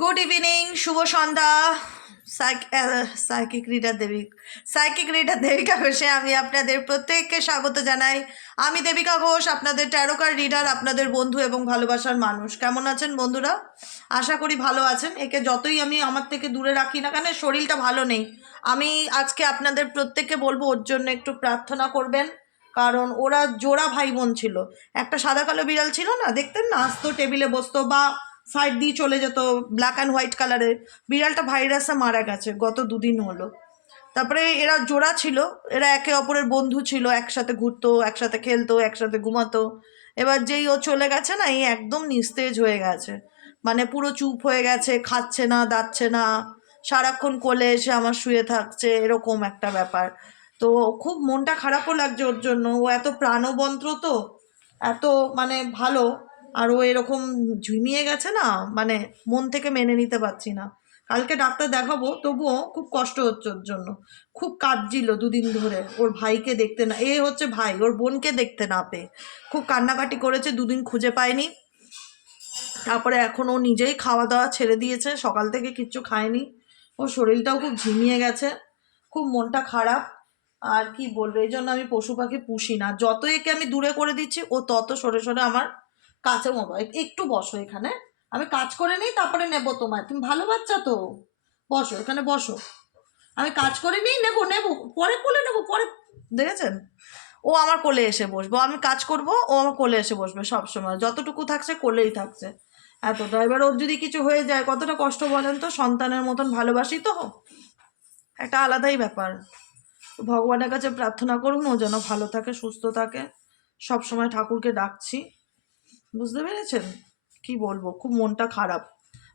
Good evening শুভ সন্ধ্যা। Psychic reader Devi psychic reader Debika ঘোষে আমি আপনাদের প্রত্যেককে স্বাগত জানাই। আমি দেবিকা ঘোষ, আপনাদের ট্যারোকার রিডার আপনাদের বন্ধু এবং ভালোবাসার মানুষ। কেমন আছেন বন্ধুরা? আশা করি ভালো আছেন। একে যতই আমি আমার থেকে দূরে রাখি না কেন, শরীরটা ভালো নেই। আমি আজকে আপনাদের প্রত্যেককে বলব, ওর জন্য একটু প্রার্থনা করবেন। কারণ ওরা জোড়া ভাই বোন ছিল। একটা সাদা কালো বিড়াল ছিল না? দেখতেন না? আসতো টেবিলে বসতো বা সাইড দিয়ে চলে যেত ব্ল্যাক অ্যান্ড হোয়াইট কালারের বিড়ালটা ভাইরাসে মারা গেছে, গত দুদিন হলো। তারপরে এরা জোড়া ছিল, এরা একে অপরের বন্ধু ছিল, একসাথে ঘুরতো, একসাথে খেলতো, একসাথে ঘুমাতো। এবার যেই ও চলে গেছে না, এই একদম নিস্তেজ হয়ে গেছে। মানে পুরো চুপ হয়ে গেছে, খাচ্ছে না দাচ্ছে না। সারাক্ষণ কোলে এসে আমার শুয়ে থাকছে, এরকম একটা ব্যাপার। তো খুব মনটা খারাপও লাগছে ওর জন্য। ও এত প্রাণবন্ত্র তো, এত মানে ভালো। আর ও এরকম ঝিমিয়ে গেছে না? মানে মন থেকে মেনে নিতে পারছি না। কালকে ডাক্তার দেখাবো, তবুও খুব কষ্ট হচ্ছে ওর জন্য। খুব কাঁদছিল দুদিন ধরে। ওর ভাইকে দেখতে না, এ হচ্ছে ভাই, ওর বোনকে দেখতে না পেয়ে। খুব কান্নাকাটি করেছে, দুদিন খুঁজে পায়নি। তারপরে এখন ও নিজেই খাওয়া দাওয়া ছেড়ে দিয়েছে, সকাল থেকে কিচ্ছু খায়নি। ওর শরীরটাও খুব ঝিমিয়ে গেছে। খুব মনটা খারাপ। আর কি বলব, এই জন্য আমি পশু পাখি পুষি না। যত একে আমি দূরে করে দিচ্ছি, ও তত সরে সরে আমার কাছে একটু বসো এখানে। আমি কাজ করে নিই, তারপরে নেব তোমায়। তুমি ভালো বাচ্চা তো। বসো, এখানে বসো। আমি কাজ করে নিই, নেব নেব। পরে কোলে নেব, পরে। দেখেছেন? ও আমার কোলে এসে বসবো। আমি কাজ করব, ও আমার কোলে এসে বসবে সব সময় যতটুকু থাকছে, কোলেই থাকছে। এতটা এবার ওর যদি কিছু হয়ে যায়, কতটা কষ্ট বলেন তো? সন্তানের মতন ভালোবাসি তো। একটা আলাদাই ব্যাপার। ভগবানের কাছে প্রার্থনা করুন, ও যেন ভালো থাকে, সুস্থ থাকে। সব সময় ঠাকুরকে ডাকছি। বুঝতে পেরেছেন? কি বলব? খুব মনটা খারাপ।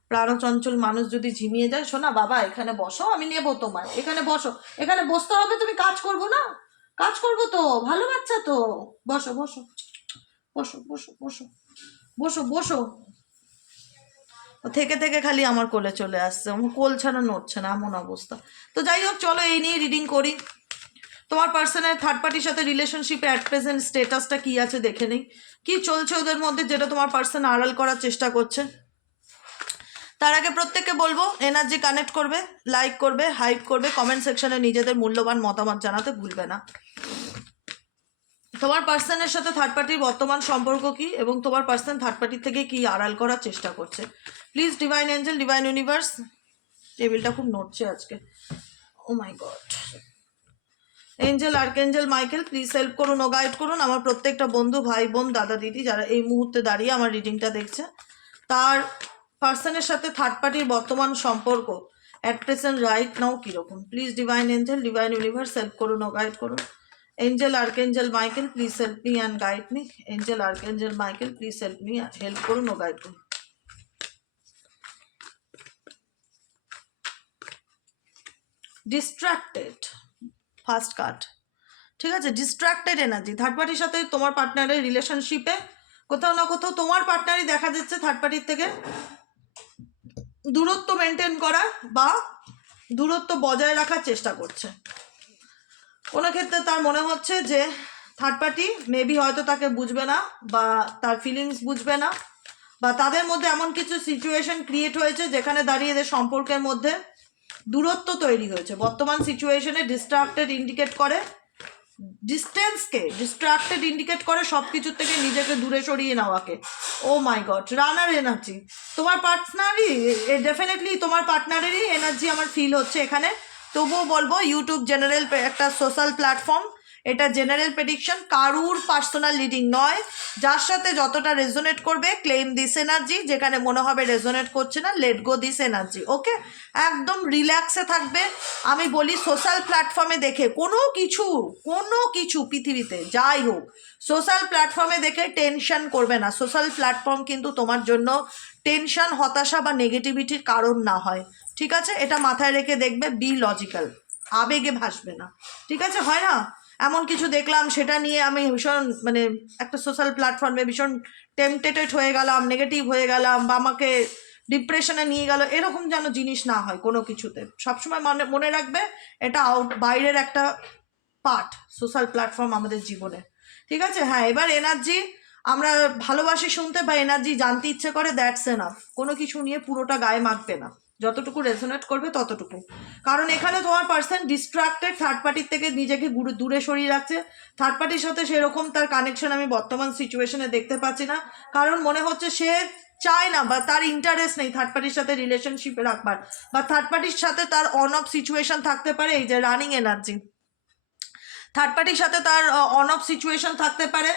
প্রাণচঞ্চল মানুষ যদি ঝিমিয়ে যায় শোনা বাবা, এখানে বসো, আমি নেব তোমায়। এখানে বসো। এখানে বসতে হবে, তুমি কাজ করব না? কাজ করব তো, ভালো বাচ্চা তো। বসো বসো বসো বসো বসো বসো বসো। থেকে থেকে খালি আমার কোলে চলে আসছে। আমার কোল ছাড়া নড়ছে না, এমন অবস্থা। তো যাই হোক, চলো এই নিয়ে রিডিং করি। তোমার পার্সনের থার্ড পার্টির সাথে রিলেশনশিপে অ্যাট প্রেজেন্ট স্টেটাসটা কী আছে দেখে নেই। কী চলছে ওদের মধ্যে যেটা তোমার পার্সন আড়াল করার চেষ্টা করছে? তার আগে প্রত্যেককে বলব এনার্জি কানেক্ট করবে লাইক করবে হাইপ করবে কমেন্ট সেকশনে নিজেদের মূল্যবান মতামত জানাতে ভুলবে না। তোমার পার্সনের সাথে থার্ড পার্টির বর্তমান সম্পর্ক কি এবং তোমার পার্সন থার্ড পার্টির থেকে কি আড়াল করার চেষ্টা করছে? Please divine angel divine universe টেবিলটা খুব নড়ছে আজকে। ও my god angel archangel Michael please help করুন ও গাইড করুন। আমার প্রত্যেকটা বন্ধু, ভাই, বোন, দাদা, দিদি যারা এই মুহূর্তে দাঁড়িয়ে আমার রিডিংটা দেখছে, তার পার্সনের সাথে থার্ড পার্টির বর্তমান সম্পর্ক অ্যাট প্রেজেন্ট রাইট নাও কীরকম? Please divine angel divine universe help করুন ও গাইড করুন। Angel archangel Michael please help me and guide me angel archangel Michael please help me help করুন ও গাইড করুন। Distracted first card. ঠিক আছে? Distracted energy third পার্টির সাথে তোমার পার্টনারের রিলেশনশিপে কোথাও না কোথাও তোমার পার্টনারই দেখা যাচ্ছে থার্ড পার্টির থেকে। দূরত্ব মেনটেন করা বা দূরত্ব বজায় রাখার চেষ্টা করছে। কোনো ক্ষেত্রে তার মনে হচ্ছে যে থার্ড পার্টি মেবি হয়তো তাকে বুঝবে না বা তার ফিলিংস বুঝবে না বা তাদের মধ্যে এমন কিছু সিচুয়েশন ক্রিয়েট হয়েছে যেখানে দাঁড়িয়ে এদের সম্পর্কের মধ্যে দূরত্ব তৈরি হয়েছে। বর্তমান সিচুয়েশনে ডিস্ট্রাক্টেড ইন্ডিকেট করে ডিস্টেন্সকে ডিস্ট্রাক্টেড ইন্ডিকেট করে সব কিছুর থেকে নিজেকে দূরে সরিয়ে নেওয়াকে। ও মাই গড রানার এনার্জি তোমার পার্টনারই ডেফিনেটলি তোমার পার্টনারেরই এনার্জি আমার ফিল হচ্ছে এখানে। তবুও বলব ইউটিউব জেনারেল একটা সোশ্যাল প্ল্যাটফর্ম এটা জেনারেল প্রেডিকশন কারুর পার্সোনাল লিডিং নয়। যার সাথে যতটা রেজোনেট করবে ক্লেম দিস এনার্জি যেখানে মনে হবে রেজোনেট করছে না let go this energy okay একদম রিল্যাক্সে থাকবে। আমি বলি সোশ্যাল প্ল্যাটফর্মে দেখে, কোনো কিছু কোনো কিছু পৃথিবীতে, যাই হোক সোশ্যাল প্ল্যাটফর্মে দেখে টেনশন করবে না। সোশ্যাল প্ল্যাটফর্ম কিন্তু তোমার জন্য টেনশন হতাশা বা নেগেটিভিটির কারণ না হয়, ঠিক আছে? এটা মাথায় রেখে দেখবে বি লজিক্যাল আবেগে ভাসবে না, ঠিক আছে? হয় না? এমন কিছু দেখলাম, সেটা নিয়ে আমি ভীষণ মানে একটা সোশ্যাল প্ল্যাটফর্মে ভীষণ টেম্পটেটেড হয়ে গেলাম নেগেটিভ হয়ে গেলাম, বা আমাকে ডিপ্রেশনে নিয়ে গেল, এরকম যেন জিনিস না হয় কোনো কিছুতে। সবসময় মনে মনে রাখবে, এটা আউট বাইরের একটা পার্ট সোশ্যাল প্ল্যাটফর্ম আমাদের জীবনে। ঠিক আছে? হ্যাঁ এবার এনার্জি আমরা ভালোবাসি শুনতে বা এনার্জি জানতে ইচ্ছে করে দ্যাটস এনাফ কোনো কিছু নিয়ে পুরোটা গায়ে মাখবে না। যতটুকু রেজোনেট করবে ততটুকু। কারণ এখানে তোমার পার্সন ডিস্ট্রাক্টেড থার্ড পার্টির থেকে নিজেকে দূরে সরিয়ে রাখছে। থার্ড পার্টির সাথে সেরকম তার কানেকশন আমি বর্তমান সিচুয়েশনে দেখতে পাচ্ছি না। কারণ মনে হচ্ছে সে চায় না বা তার ইন্টারেস্ট নেই থার্ড পার্টির সাথে রিলেশনশিপ রাখবার। বা থার্ড পার্টির সাথে তার অন অফ সিচুয়েশন থাকতে পারে এই যে রানিং এনার্জি থার্ড পার্টির সাথে তার অন অফ সিচুয়েশন থাকতে পারে।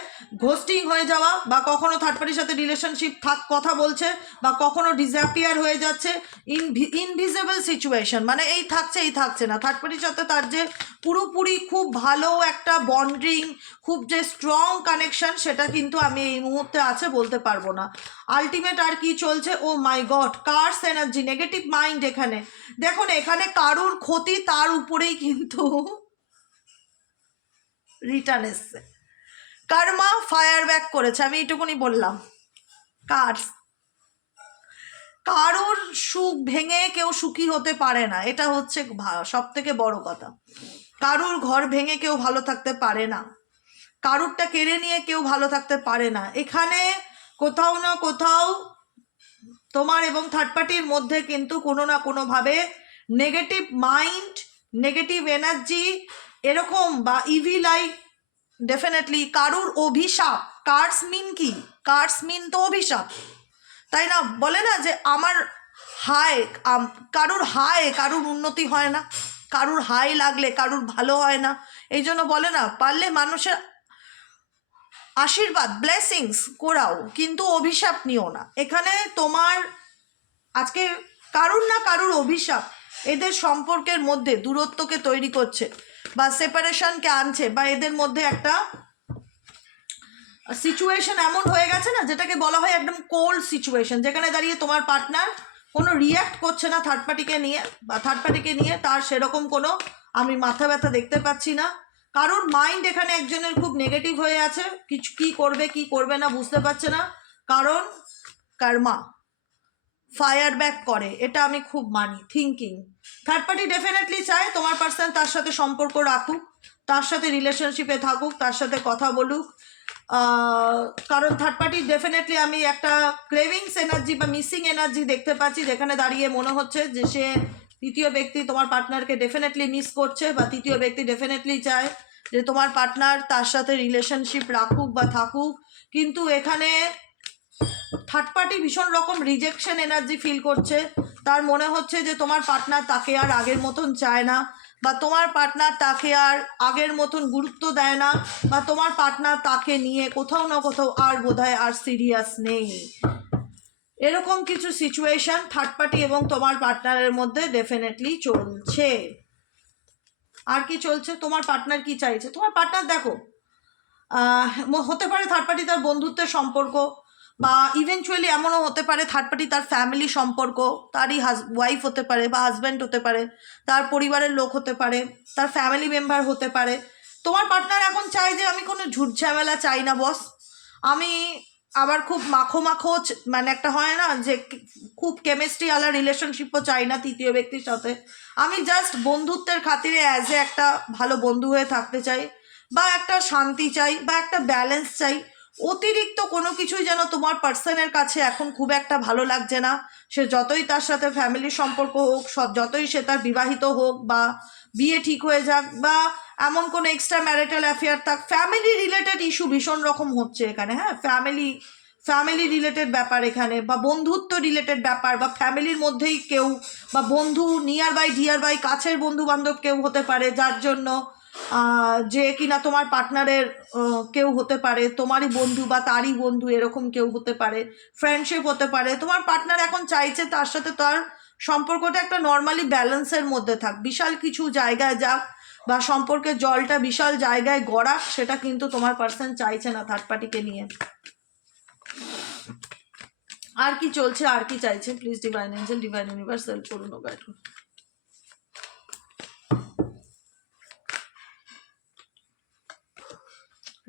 ঘোস্টিং হয়ে যাওয়া বা কখনো থার্ড পার্টির সাথে রিলেশনশিপ থাক, কথা বলছে বা কখনো ডিসঅ্যাপিয়ার হয়ে যাচ্ছে ইন ইনভিজিবল সিচুয়েশন মানে এই থাকছে এই থাকছে না। থার্ড পার্টির সাথে তার যে পুরোপুরি খুব ভালো একটা বন্ডিং খুব যে স্ট্রং কানেকশন সেটা কিন্তু আমি এই মুহূর্তে আছে, বলতে পারব না। আলটিমেট আর কি চলছে? ও my god curse energy negative mind এখানে। দেখুন, এখানে কারুর ক্ষতি তার উপরেই কিন্তু রিটার্ন এসছে। কার্মা ফায়ার ব্যাক করেছে, আমি এইটুকুনি বললাম। কার্স কারুর সুখ ভেঙে কেউ সুখী হতে পারে না, এটা হচ্ছে সব থেকে বড় কথা। কারুর ঘর ভেঙে কেউ ভালো থাকতে পারে না, কারুরটা কেড়ে নিয়ে কেউ ভালো থাকতে পারে না। এখানে কোথাও না কোথাও তোমার এবং থার্ড পার্টির মধ্যে কিন্তু কোনো না কোনোভাবে নেগেটিভ মাইন্ড নেগেটিভ এনার্জি এরকম বা ইভি লাইক ডেফিনেটলি কারুর অভিশাপ কার্স মিন কি? কার্স মিন তো অভিশাপ। তাই না? বলে না যে আমার হায় কারুর হায় কারুর উন্নতি হয় না, কারুর হাই লাগলে কারুর ভালো হয় না। এই জন্য বলে না, পারলে মানুষের আশীর্বাদ ব্লেসিংস করাও, কিন্তু অভিশাপ নিও না। এখানে তোমার, আজকে কারুর না কারুর অভিশাপ, এদের সম্পর্কের মধ্যে দূরত্বকে তৈরি করছে। বা সেপারেশনকে আনছে বা এদের মধ্যে একটা সিচুয়েশন এমন হয়ে গেছে না, যেটাকে বলা হয় একদম কোল্ড সিচুয়েশন যেখানে দাঁড়িয়ে তোমার পার্টনার কোনো রিয়্যাক্ট করছে না থার্ড পার্টিকে নিয়ে বা থার্ড পার্টিকে নিয়ে, তার সেরকম কোনো আমি মাথা ব্যথা দেখতে পাচ্ছি না। কারোর মাইন্ড এখানে একজনের খুব নেগেটিভ হয়ে আছে, কিছু কি করবে কি করবে না বুঝতে পারছে না। কারণ কার্মা। ফায়ার ব্যাক করে, এটা আমি খুব money thinking third party definitely চায়, তোমার পার্সন তার সাথে সম্পর্ক রাখুক, তার সাথে রিলেশনশিপে থাকুক, তার সাথে কথা বলুক। কারণ থার্ড পার্টি ডেফিনেটলি আমি একটা ক্রেভিংস এনার্জি বা মিসিং এনার্জি দেখতে পাচ্ছি, যেখানে দাঁড়িয়ে মনে হচ্ছে যে সে তৃতীয় ব্যক্তি তোমার পার্টনারকে ডেফিনেটলি মিস করছে বা তৃতীয় ব্যক্তি ডেফিনেটলি চায় যে তোমার পার্টনার তার সাথে রিলেশনশিপ রাখুক বা থাকুক। কিন্তু এখানে থার্ড পার্টি ভীষণ রকম রিজেকশন এনার্জি ফিল করছে। তার মনে হচ্ছে যে তোমার পার্টনার তাকে আর আগের মতন চায় না, বা তোমার পার্টনার তাকে আর আগের মতন গুরুত্ব দেয় না, বা তোমার পার্টনার তাকে নিয়ে কোথাও না কোথাও আর বোধহয় আর সিরিয়াস নেই। এরকম কিছু সিচুয়েশন থার্ড পার্টি এবং তোমার পার্টনারের মধ্যে ডেফিনেটলি চলছে। আর কি চলছে? তোমার পার্টনার কি চাইছে? তোমার পার্টনার দেখো হতে পারে থার্ড পার্টি তার বন্ধুত্বের সম্পর্ক বা ইভেনচুয়ালি এমনও হতে পারে থার্ড পার্টি তার ফ্যামিলি সম্পর্ক, তারই হাজ ওয়াইফ হতে পারে বা হাজব্যান্ড হতে পারে, তার পরিবারের লোক হতে পারে, তার ফ্যামিলি মেম্বার হতে পারে। তোমার পার্টনার এখন চাই যে আমি কোনো ঝুট ঝামেলা চাই না বস আমি আবার খুব মাখো মাখো মানে একটা হয় না যে খুব কেমিস্ট্রি আলা রিলেশনশিপও চাই না তৃতীয় ব্যক্তির সাথে। আমি জাস্ট বন্ধুত্বের খাতিরে অ্যাজ এ একটা ভালো বন্ধু হয়ে থাকতে চাই, বা একটা শান্তি চাই, বা একটা ব্যালেন্স চাই। অতিরিক্ত কোনো কিছুই যেন তোমার পার্সনের কাছে এখন খুব একটা ভালো লাগছে না। সে যতই তার সাথে ফ্যামিলির সম্পর্ক হোক, সব যতই সে তার বিবাহিত হোক বা বিয়ে ঠিক হয়ে যাক বা এমন কোনো এক্সট্রা ম্যারিটাল অ্যাফেয়ার থাক ফ্যামিলি রিলেটেড ইস্যু ভীষণ রকম হচ্ছে এখানে হ্যাঁ? ফ্যামিলি ফ্যামিলি রিলেটেড ব্যাপার এখানে বা বন্ধুত্ব রিলেটেড ব্যাপার বা ফ্যামিলির মধ্যেই কেউ বা বন্ধু নিয়ার বাই ডিয়ার বাই কাছের বন্ধু বান্ধব কেউ হতে পারে, যার জন্য যে কিনা তোমার পার্টনারের কেউ হতে পারে, তোমারই বন্ধু বা তারই বন্ধু এরকম কেউ হতে পারে ফ্রেন্ডশিপ হতে পারে, তোমার পার্টনার এখন চাইছে তার সাথে তার সম্পর্কটা একটা নর্মালি ব্যালেন্সের মধ্যে থাক। বিশাল কিছু জায়গায় যাক বা সম্পর্কের জলটা বিশাল জায়গায় গড়াক, সেটা কিন্তু তোমার পার্সন চাইছে না থার্ড পার্টিকে নিয়ে। আর কি চলছে, আর কি চাইছে? Please divine angel divine universe help করুন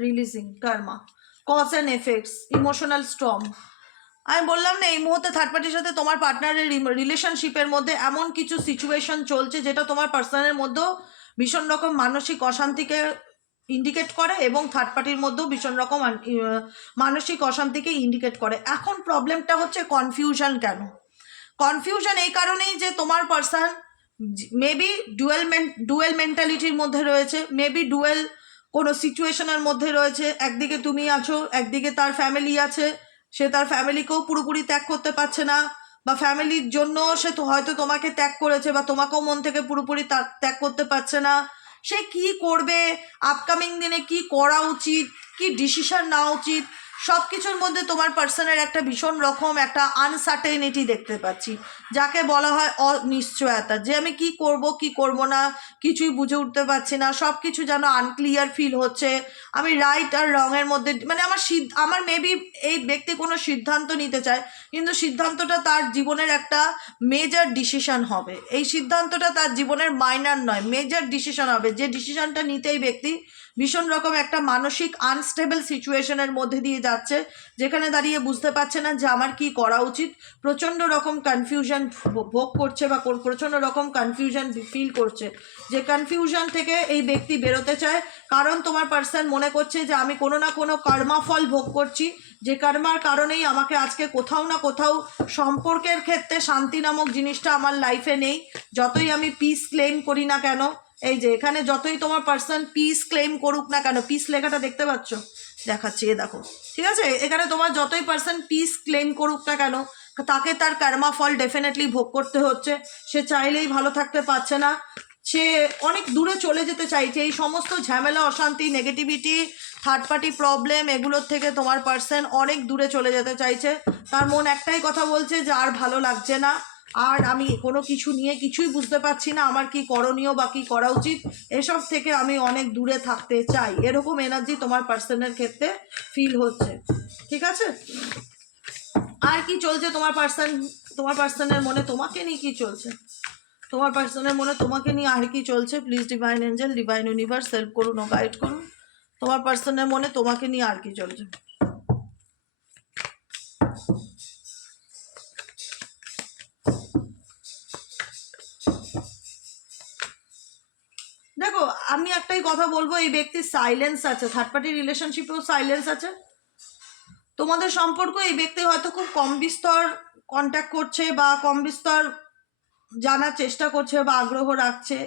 releasing karma cause and effects emotional storm আমি বললাম না, এই মুহূর্তে থার্ড পার্টির সাথে তোমার পার্টনারের রিলেশনশিপের মধ্যে এমন কিছু সিচুয়েশন চলছে যেটা তোমার পার্সনের মধ্যেও ভীষণ রকম মানসিক অশান্তিকে ইন্ডিকেট করে এবং থার্ড পার্টির মধ্যেও ভীষণ রকম মানসিক অশান্তিকে ইন্ডিকেট করে। এখন প্রবলেমটা হচ্ছে কনফিউশন কেন? কনফিউশন এই কারণেই যে তোমার পার্সন মেবি ডুয়েল ডুয়েল মেন্টালিটির মধ্যে রয়েছে মেবি ডুয়েল কোনো সিচুয়েশনের মধ্যে রয়েছে। একদিকে তুমি আছো, একদিকে তার ফ্যামিলি আছে। সে তার ফ্যামিলিকেও পুরোপুরি ত্যাগ করতে পারছে না বা ফ্যামিলির জন্য সে তো হয়তো তোমাকে ত্যাগ করেছে বা তোমাকেও মন থেকে পুরোপুরি ত্যাগ করতে পারছে না। সে কি করবে? আপকামিং দিনে কি করা উচিত? কি ডিসিশন নেওয়া উচিত? সব কিছুর মধ্যে তোমার পার্সনের একটা ভীষণ রকম একটা আনসার্টেনিটি দেখতে পাচ্ছি। যাকে বলা হয় অনিশ্চয়তা। যে আমি কি করব কি করব না, কিছুই বুঝে উঠতে পারছি না। সব কিছু যেন আনক্লিয়ার ফিল হচ্ছে। আমি রাইট আর রঙের মধ্যে মানে আমার সিদ্ধ আমার মেবি এই ব্যক্তি কোনো সিদ্ধান্ত নিতে চায়, কিন্তু সিদ্ধান্তটা তার জীবনের একটা মেজর ডিসিশন হবে। এই সিদ্ধান্তটা তার জীবনের মাইনার নয় মেজর ডিসিশন হবে। যে ডিসিশনটা নিতেই ব্যক্তি ভীষণ রকম একটা মানসিক আনস্টেবল সিচুয়েশনের মধ্যে দিয়ে যাচ্ছে, যেখানে দাঁড়িয়ে বুঝতে পারছে না যে আমার কি করা উচিত। প্রচণ্ড রকম কনফিউশন ভোগ করছে বা প্রচণ্ড রকম কনফিউশন ফিল করছে। যে কনফিউশন থেকে এই ব্যক্তি বেরোতে চায়, কারণ তোমার পার্সন মনে করছে যে আমি কোনো না কোনো কর্মাফল ভোগ করছি, যে কর্মার কারণেই আমাকে আজকে কোথাও না কোথাও সম্পর্কের ক্ষেত্রে শান্তি নামক জিনিসটা আমার লাইফে নেই। যতই আমি পিস ক্লেম করি না কেন এই যে এখানে যতই তোমার পার্সন পিস ক্লেম করুক না কেন পিস লেখাটা দেখতে পাচ্ছ? দেখাচ্ছি এ দেখো। ঠিক আছে? এখানে তোমার যতই পার্সন পিস ক্লেম করুক না কেন, তাকে তার কর্মা ফল ডেফিনেটলি ভোগ করতে হচ্ছে। সে চাইলেই ভালো থাকতে পারছে না। সে অনেক দূরে চলে যেতে চাইছে। এই সমস্ত ঝামেলা, অশান্তি নেগেটিভিটি থার্ড পার্টি প্রবলেম এগুলোর থেকে তোমার পার্সন অনেক দূরে চলে যেতে চাইছে। তার মন একটাই কথা বলছে যে আর ভালো লাগছে না। আর আমি কোনো কিছু নিয়ে কিছুই বুঝতে পারছি না, আমার কি করণীয় বা কি করা উচিত? এসব থেকে আমি অনেক দূরে থাকতে চাই। এরকম এনার্জি তোমার পার্সনের ক্ষেত্রে ফিল হচ্ছে। ঠিক আছে? আর কি চলছে তোমার পার্সন তোমার পার্সনের মনে? তোমাকে নিয়ে কি চলছে? তোমার পার্সনের মনে তোমাকে নিয়ে আর কি চলছে? Please divine angel divine universe help করুন ও গাইড করুন। তোমার পার্সনের মনে তোমাকে নিয়ে আর কি চলছে? কথা বলব, এই ব্যক্তির সাইলেন্স আছে থার্ড পার্টি রিলেশনশিপেও সাইলেন্স আছে। তোমাদের সম্পর্ক এই ব্যক্তি হয়তো খুব কম বিস্তর কন্ট্যাক্ট করছে বা কম বিস্তর জানার চেষ্টা করছে বা আগ্রহ রাখছে।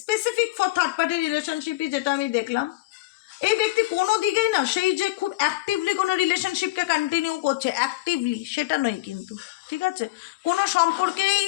স্পেসিফিক ফর থার্ড পার্টি রিলেশনশিপই যেটা আমি দেখলাম। এই ব্যক্তি কোনো দিকেই না, সেই যে খুব অ্যাক্টিভলি কোনো রিলেশনশিপকে কন্টিনিউ করছে অ্যাক্টিভলি সেটা নয় কিন্তু, ঠিক আছে? কোনো সম্পর্কেই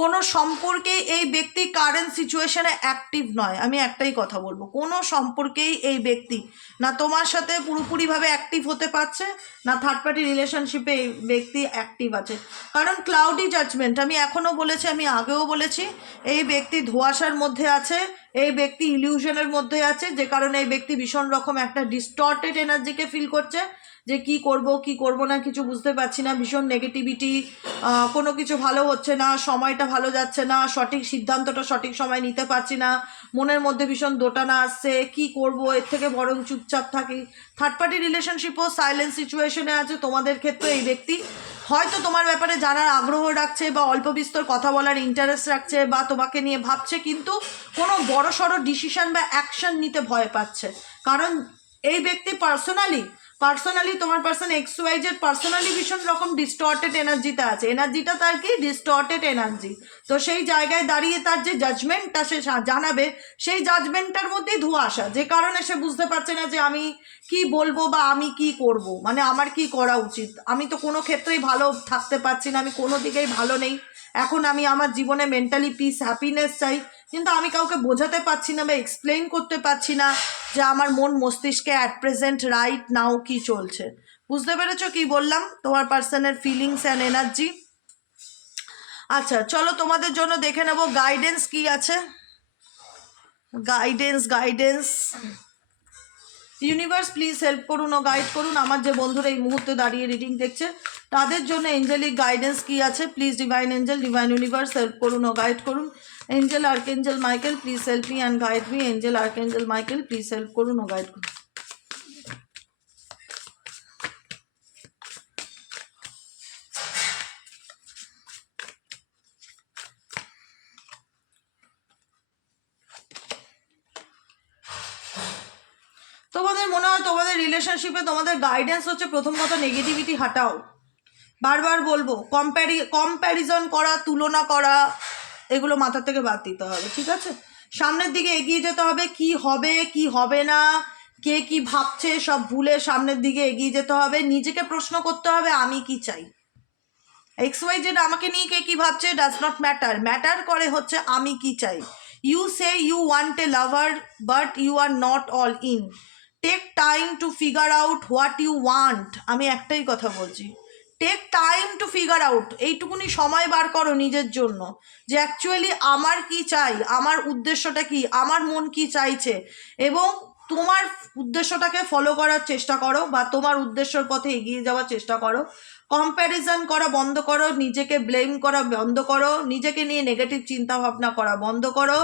কোনো সম্পর্কে এই ব্যক্তি কারেন্ট সিচুয়েশনে অ্যাক্টিভ নয়। আমি একটাই কথা বলব, কোনো সম্পর্কেই এই ব্যক্তি না তোমার সাথে পুরোপুরিভাবে অ্যাক্টিভ হতে পারছে, না থার্ড পার্টি রিলেশনশিপে এই ব্যক্তি অ্যাক্টিভ আছে। কারণ ক্লাউডি জাজমেন্ট আমি এখনও বলেছি, আমি আগেও বলেছি, এই ব্যক্তি ধোঁয়াশার মধ্যে আছে, এই ব্যক্তি ইলিউশনের মধ্যে আছে, যে কারণে এই ব্যক্তি ভীষণ রকম একটা ডিস্টর্টেড এনার্জিকে ফিল করছে যে কি করব কি করব না, কিছু বুঝতে পারছি না, ভীষণ নেগেটিভিটি কোনো কিছু ভালো হচ্ছে না, সময়টা ভালো যাচ্ছে না, সঠিক সিদ্ধান্তটা সঠিক সময় নিতে পারছি না, মনের মধ্যে ভীষণ দোটানা আসছে, কি করব, এর থেকে বরং চুপচাপ থাকি। থার্ড পার্টি রিলেশনশিপও সাইলেন্ট সিচুয়েশনে আছে, তোমাদের ক্ষেত্রে এই ব্যক্তি। হয়তো তোমার ব্যাপারে জানার আগ্রহ রাখছে বা অল্প বিস্তর কথা বলার ইন্টারেস্ট রাখছে বা তোমাকে নিয়ে ভাবছে, কিন্তু কোনো বড় সড়ো ডিসিশন বা অ্যাকশন নিতে ভয় পাচ্ছে। কারণ এই ব্যক্তি পার্সোনালি পার্সোনালি তোমার পার্সন এক্স ওয়াইজের পার্সোনালি ভীষণ রকম ডিস্টর্টেড এনার্জিতে আছে। এনার্জিটা তার কি? ডিস্টর্টেড এনার্জি তো সেই জায়গায় দাঁড়িয়ে তার যে জাজমেন্টটা সে জানাবে, সেই জাজমেন্টটার মধ্যেই ধোঁয়া আসা। যে কারণে সে বুঝতে পারছে না যে আমি কি বলব বা আমি কি করব। মানে আমার কি করা উচিত? আমি তো কোনো ক্ষেত্রেই ভালো থাকতে পারছি না, আমি কোনো দিকেই ভালো নেই। এখন আমি আমার জীবনে মেন্টালি পিস হ্যাপিনেস চাই। কিন্তু আমি কাউকে বোঝাতে পারছি না বা এক্সপ্লেন করতে পারছি না যে আমার মন মস্তিষ্কে অ্যাট প্রেজেন্ট রাইট নাও কি চলছে। বুঝতে পেরেছ কি বললাম? তোমার পার্সনের ফিলিংস অ্যান্ড এনার্জি আচ্ছা চলো তোমাদের জন্য দেখে নেব গাইডেন্স কি আছে। Guidance guidance universe please help করুন ও গাইড করুন। আমার যে বন্ধুরা এই মুহূর্তে দাঁড়িয়ে রিডিং দেখছে, তাদের জন্য এঞ্জেলিক গাইডেন্স কি আছে? Please divine angel divine universe help করুন ও গাইড করুন। Angel archangel Michael please help me and guide me angel archangel Michael please help করুন ও গাইড করুন। রিলেশনশিপে তোমাদের গাইডেন্স হচ্ছে প্রথম কথা নেগেটিভিটি হাটাও। বারবার বলব কম্প্যারি কম্প্যারিজন করা, তুলনা করা, এগুলো মাথা থেকে বাদ দিতে হবে, ঠিক আছে? সামনের দিকে এগিয়ে যেতে হবে, কি হবে কি হবে না, কে কি ভাবছে, সব ভুলে সামনের দিকে এগিয়ে যেতে হবে, নিজেকে প্রশ্ন করতে হবে, আমি কি চাই? এক্স ওয়াই জেড আমাকে নিয়ে কে কি ভাবছে ডাজ নট ম্যাটার ম্যাটার করে হচ্ছে আমি কি চাই। You say you want a lover but you are not all in take time to figure out what you want আমি একটাই কথা বলছি। Take time to figure out এইটুকুনি সময় বার করো নিজের জন্য। যে অ্যাকচুয়ালি আমার কি চাই? আমার উদ্দেশ্যটা কি? আমার মন কি চাইছে? এবং তোমার উদ্দেশ্যটাকে ফলো করার চেষ্টা করো বা তোমার উদ্দেশ্যর পথে এগিয়ে যাওয়ার চেষ্টা করো। কম্প্যারিজন করা বন্ধ করো, নিজেকে ব্লেম করা বন্ধ করো, নিজেকে নিয়ে নেগেটিভ চিন্তা ভাবনা করা বন্ধ করো।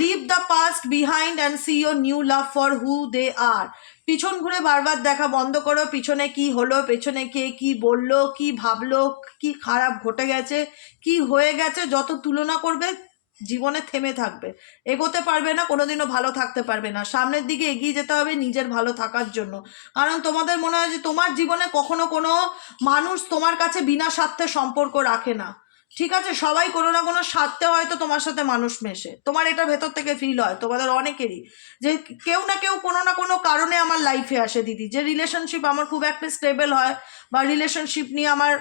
Leave the past behind and see your new love for who they are পিছন ঘুরে বারবার দেখা বন্ধ করো, পিছনে কি হলো, পেছনে কে কি বলল, কি ভাবলো, কি খারাপ ঘটে গেছে, কি হয়ে গেছে, যত তুলনা করবে জীবনে থেমে থাকবে। এগোতে পারবে না, কোনোদিনও ভালো থাকতে পারবে না। সামনের দিকে এগিয়ে যেতে হবে নিজের ভালো থাকার জন্য। কারণ তোমাদের মনে হয় যে তোমার জীবনে কখনো কোনো মানুষ তোমার কাছে বিনা স্বার্থে সম্পর্ক রাখে না। ঠিক আছে? সবাই কোনো না কোনো স্বার্থে হয়তো তোমার সাথে মানুষ মেশে। তোমার এটা ভেতর থেকে ফিল হয়, তোমাদের অনেকেরই। যে কেউ না কেউ কোনো না কোনো কারণে আমার লাইফে আসে, দিদি। যে রিলেশনশিপ আমার খুব একটা স্টেবল হয় বা রিলেশনশিপ নিয়ে আমার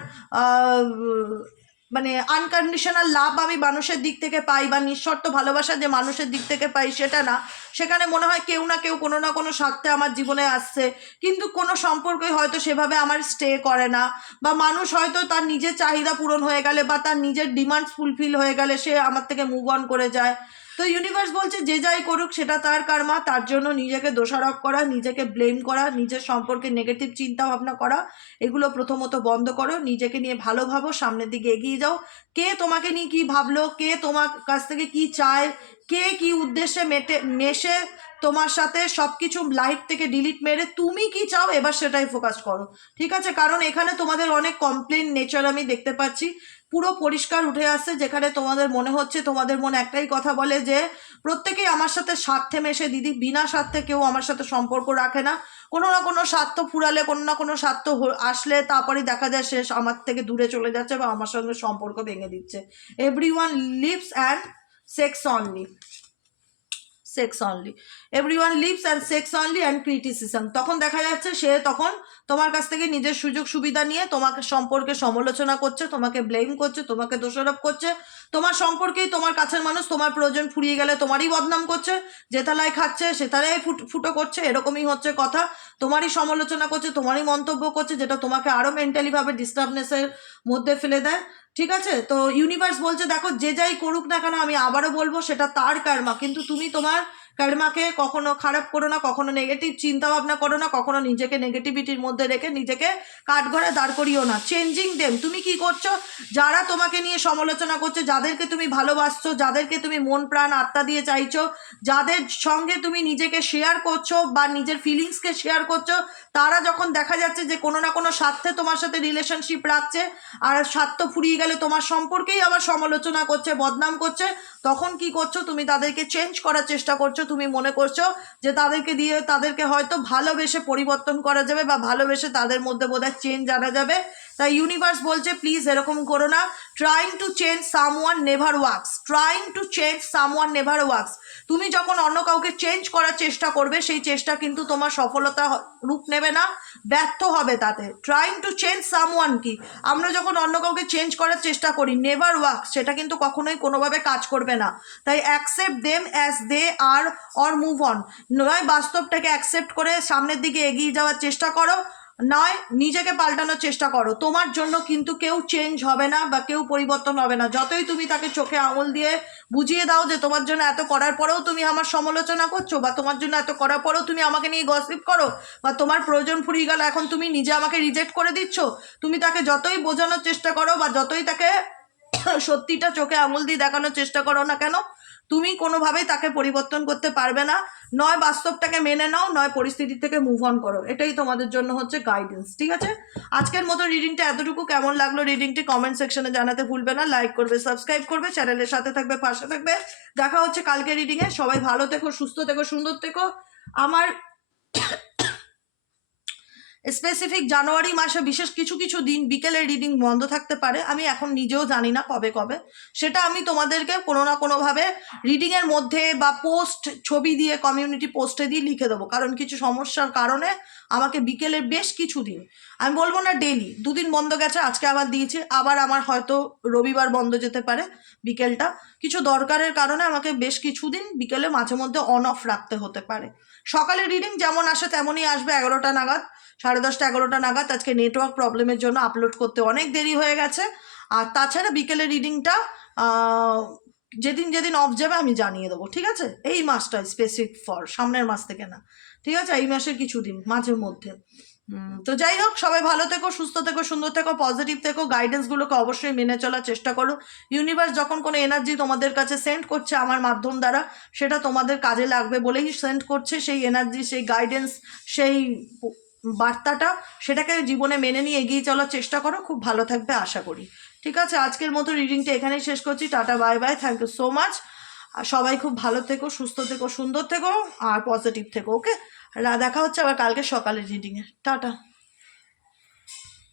মানে আনকন্ডিশনাল লাভ আমি মানুষের দিক থেকে পাই বা নিঃশর্ত ভালোবাসা যে মানুষের দিক থেকে পাই সেটা না। সেখানে মনে হয় কেউ না কেউ কোনো না কোনো স্বার্থে আমার জীবনে আসছে। কিন্তু কোনো সম্পর্কই হয়তো সেভাবে আমার স্টে করে না। বা মানুষ হয়তো তার নিজের চাহিদা পূরণ হয়ে গেলে বা তার নিজের ডিমান্ডস ফুলফিল হয়ে গেলে সে আমার থেকে মুভ অন করে যায়। তো ইউনিভার্স বলছে, যে যাই করুক, সেটা তার কারমা তার জন্য নিজেকে দোষারোপ করা, নিজেকে ব্লেম করা, নিজের সম্পর্কে নেগেটিভ চিন্তা ভাবনা করা, এগুলো প্রথমত বন্ধ করো, নিজেকে নিয়ে ভালো ভাবো, সামনের দিকে এগিয়ে যাও। কে তোমাকে নিয়ে কি ভাবলো? কে তোমার কাছ থেকে কি চায়? কে কি উদ্দেশ্যে মেটে, মেশে তোমার সাথে সব কিছু লাইফ থেকে ডিলিট মেরে তুমি কি চাও এবার সেটাই ফোকাস করো। ঠিক আছে? কারণ এখানে তোমাদের অনেক কমপ্লেন নেচার আমি দেখতে পাচ্ছি। পুরো পরিষ্কার উঠে আসছে, যেখানে তোমাদের মনে হচ্ছে, তোমাদের মনে একটাই কথা বলে যে, প্রত্যেকেই আমার সাথে স্বার্থে মেশে, দিদি, বিনা স্বার্থে কেউ আমার সাথে সম্পর্ক রাখে না। কোনো না কোনো স্বার্থ ফুরালে, কোনো না কোনো স্বার্থ আসলে তারপরে দেখা যায় শেষ আমার থেকে দূরে চলে যাচ্ছে বা আমার সঙ্গে সম্পর্ক ভেঙে দিচ্ছে। Everyone leaves and sex only sex only everyone leaves and sex only and criticism তখন দেখা যাচ্ছে সে তখন তোমার কাছ থেকে নিজের সুযোগ সুবিধা নিয়ে তোমাকে সম্পর্কে সমালোচনা করছে, তোমাকে ব্লেম করছে, তোমাকে দোষারোপ করছে। তোমার সম্পর্কেই তোমার কাছের মানুষ, তোমার প্রয়োজন ফুরিয়ে গেলে তোমারই বদনাম করছে। যেতালায় খাচ্ছে সেতালায় ফুট- ফুটো করছে, এরকমই হচ্ছে কথা। তোমারই সমালোচনা করছে, তোমারই মন্তব্য করছে, যেটা তোমাকে আরও মেন্টালিভাবে ডিস্টার্বনেসের মধ্যে ফেলে দেয়। ঠিক আছে? তো ইউনিভার্স বলছে, দেখো, যে যাই করুক না কেন, আমি আবারও বলব, সেটা তার কার্মা কিন্তু তুমি তোমার কার্মাকে কখনো খারাপ করো না, কখনো নেগেটিভ চিন্তা ভাবনা করো না, কখনো নিজেকে নেগেটিভিটির মধ্যে রেখে নিজেকে কাঠঘরে দাঁড় করিও না। চেঞ্জিং দেম তুমি কি করছ? যারা তোমাকে নিয়ে সমালোচনা করছে, যাদেরকে তুমি ভালোবাসছো, যাদেরকে তুমি মন, প্রাণ, আত্মা দিয়ে চাইছো, যাদের সঙ্গে তুমি নিজেকে শেয়ার করছ বা নিজের ফিলিংসকে শেয়ার করছ, তারা যখন দেখা যাচ্ছে যে কোনো না কোনো স্বার্থে তোমার সাথে রিলেশনশিপ রাখছে আর স্বার্থ ফুরিয়ে গেলে তোমার সম্পর্কেই আবার সমালোচনা করছে, বদনাম করছে, তখন কি করছ? তুমি তাদেরকে চেঞ্জ করার চেষ্টা করছ তুমি মনে করছ যে তাদেরকে দিয়ে তাদেরকে হয়তো ভালোবেসে পরিবর্তন করা যাবে বা ভালোবেসে তাদের মধ্যে বোধহয় চেঞ্জ আনা যাবে? তাই ইউনিভার্স বলছে প্লিজ এরকম করো না। Trying to change someone never works trying to change someone never works তুমি যখন অন্য কাউকে চেঞ্জ করার চেষ্টা করবে, সেই চেষ্টা কিন্তু তোমার সফলতা রূপ নেবে না, ব্যর্থ হবে তাতে। ট্রাইং টু চেঞ্জ সামওয়ান কি? আমরা যখন অন্য কাউকে চেঞ্জ করার চেষ্টা করি নেভার ওয়ার্ক সেটা কিন্তু কখনোই কোনোভাবে কাজ করবে না। তাই accept them as they are or move on নয়, বাস্তবটাকে অ্যাকসেপ্ট করে সামনের দিকে এগিয়ে যাওয়ার চেষ্টা করো। নয়, নিজেকে পাল্টানোর চেষ্টা করো। তোমার জন্য কিন্তু কেউ চেঞ্জ হবে না বা কেউ পরিবর্তন হবে না। যতই তুমি তাকে চোখে আঙুল দিয়ে বুঝিয়ে দাও যে তোমার জন্য এত করার পরেও তুমি আমার সমালোচনা করছ বা তোমার জন্য এত করার পরেও তুমি আমাকে নিয়ে গসিপ করো বা তোমার প্রয়োজন ফুরিয়ে গেল, এখন তুমি নিজে আমাকে রিজেক্ট করে দিচ্ছ। তুমি তাকে যতই বোঝানোর চেষ্টা করো বা যতই তাকে সত্যিটা চোখে আঙুল দিয়ে দেখানোর চেষ্টা করো না কেন তুমি কোনোভাবেই তাকে পরিবর্তন করতে পারবে না। নয়, বাস্তবটাকে মেনে নাও, নয়, পরিস্থিতি থেকে মুভ অন করো। এটাই তোমাদের জন্য হচ্ছে গাইডেন্স ঠিক আছে? আজকের মতো রিডিংটা এতটুকু। কেমন লাগল রিডিংটি কমেন্ট সেকশনে জানাতে ভুলবে না। লাইক করবে সাবস্ক্রাইব করবে চ্যানেলের সাথে থাকবে, পাশে থাকবে। দেখা হচ্ছে কালকে রিডিংয়ে সবাই ভালো থেকো, সুস্থ থেকো, সুন্দর থেকো। আমার স্পেসিফিক জানুয়ারি মাসে বিশেষ কিছু কিছু দিন বিকেলে রিডিং বন্ধ থাকতে পারে, আমি এখন নিজেও জানি না কবে কবে। সেটা আমি তোমাদেরকে কোনো না কোনোভাবে রিডিংয়ের মধ্যে বা পোস্ট ছবি দিয়ে কমিউনিটি পোস্টে দিয়ে লিখে দেবো, কারণ কিছু সমস্যার কারণে আমাকে বিকেলের বেশ কিছু দিন। আমি বলব না ডেলি দুদিন বন্ধ গেছে, আজকে আবার দিয়েছি, আবার আমার হয়তো রবিবার বন্ধ যেতে পারে বিকেলটা। কিছু দরকারের কারণে আমাকে বেশ কিছুদিন বিকেলে মাঝে মধ্যে অন অফ রাখতে হতে পারে। সকালে রিডিং যেমন আসে, তেমনই আসবে এগারোটা নাগাদ। সাড়ে দশটা, এগারোটা নাগাদ আজকে নেটওয়ার্ক প্রবলেমের জন্য আপলোড করতে অনেক দেরি হয়ে গেছে। আর তাছাড়া বিকেলে রিডিংটা যেদিন যেদিন অফ যাবে আমি জানিয়ে দেবো, ঠিক আছে? এই মাসটা স্পেসিফিক ফর সামনের মাস থেকে না। ঠিক আছে? এই মাসের কিছু দিন মাঝের মধ্যে। তো যাই হোক, সবাই ভালো থেকো, সুস্থ থেকো, সুন্দর থেকো পজিটিভ থেকো। গাইডেন্সগুলোকে অবশ্যই মেনে চলার চেষ্টা করো। ইউনিভার্স যখন কোনো এনার্জি তোমাদের কাছে সেন্ড করছে আমার মাধ্যম দ্বারা, সেটা তোমাদের কাজে লাগবে বলেই সেন্ড করছে। সেই এনার্জি সেই গাইডেন্স সেই বার্তাটা সেটাকে জীবনে মেনে নিয়ে এগিয়ে চলার চেষ্টা করো, খুব ভালো থাকবে আশা করি। ঠিক আছে? আজকের মতো রিডিংটা এখানেই শেষ করছি। Tata bye bye thank you so much আর সবাই খুব ভালো থেকো, সুস্থ থেকো, সুন্দর থেকো, আর পজিটিভ থেকো ওকে দেখা হচ্ছে আবার কালকে সকালের রিডিংয়ে টাটা।